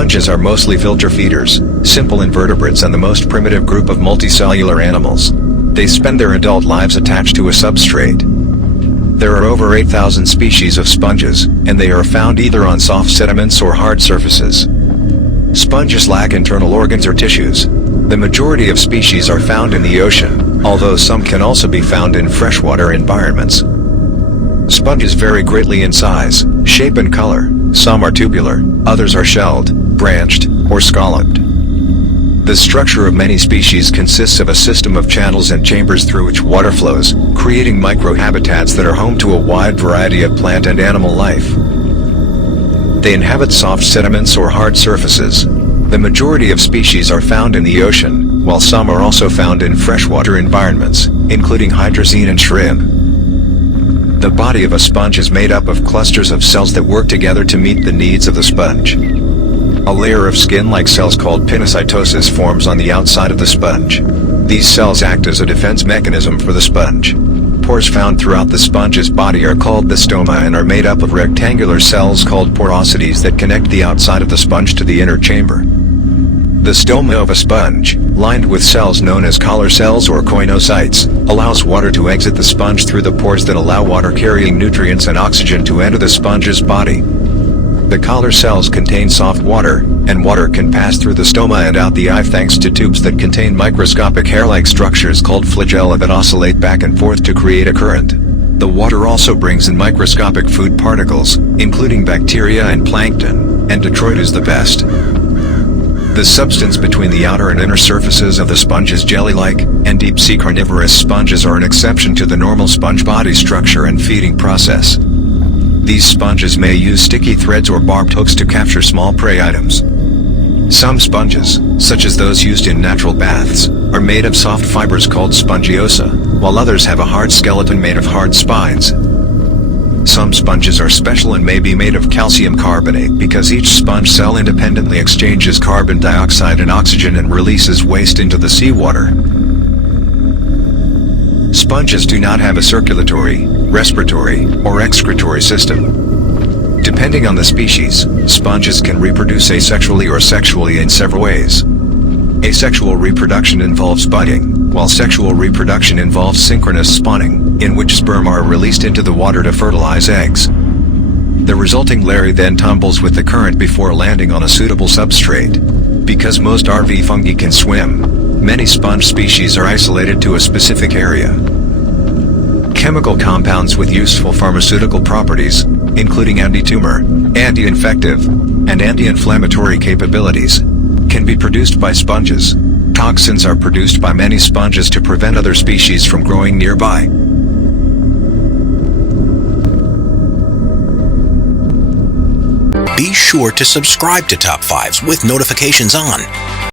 Sponges are mostly filter feeders, simple invertebrates and the most primitive group of multicellular animals. They spend their adult lives attached to a substrate. There are over 8,000 species of sponges, and they are found either on soft sediments or hard surfaces. Sponges lack internal organs or tissues. The majority of species are found in the ocean, although some can also be found in freshwater environments. Sponges vary greatly in size, shape and color. Some are tubular, others are shelled, branched, or scalloped. The structure of many species consists of a system of channels and chambers through which water flows, creating microhabitats that are home to a wide variety of plant and animal life. They inhabit soft sediments or hard surfaces. The majority of species are found in the ocean, while some are also found in freshwater environments, including hydrazine and shrimp. The body of a sponge is made up of clusters of cells that work together to meet the needs of the sponge. A layer of skin-like cells called pinocytosis forms on the outside of the sponge. These cells act as a defense mechanism for the sponge. Pores found throughout the sponge's body are called the stoma and are made up of rectangular cells called porosities that connect the outside of the sponge to the inner chamber. The stoma of a sponge, lined with cells known as collar cells or coinocytes, allows water to exit the sponge through the pores that allow water-carrying nutrients and oxygen to enter the sponge's body. The collar cells contain soft water, and water can pass through the stoma and out the eye thanks to tubes that contain microscopic hair-like structures called flagella that oscillate back and forth to create a current. The water also brings in microscopic food particles, including bacteria and plankton, and Detroit is the best. The substance between the outer and inner surfaces of the sponge is jelly-like, and deep-sea carnivorous sponges are an exception to the normal sponge body structure and feeding process. These sponges may use sticky threads or barbed hooks to capture small prey items. Some sponges, such as those used in natural baths, are made of soft fibers called spongiosa, while others have a hard skeleton made of hard spines. Some sponges are special and may be made of calcium carbonate because each sponge cell independently exchanges carbon dioxide and oxygen and releases waste into the seawater. Sponges do not have a circulatory, respiratory, or excretory system. Depending on the species, sponges can reproduce asexually or sexually in several ways. Asexual reproduction involves budding, while sexual reproduction involves synchronous spawning, in which sperm are released into the water to fertilize eggs. The resulting larvae then tumbles with the current before landing on a suitable substrate. Because most RV fungi can swim, many sponge species are isolated to a specific area. Chemical compounds with useful pharmaceutical properties, including anti-tumor, anti-infective, and anti-inflammatory capabilities, can be produced by sponges. Toxins are produced by many sponges to prevent other species from growing nearby. Be sure to subscribe to Top 5s with notifications on.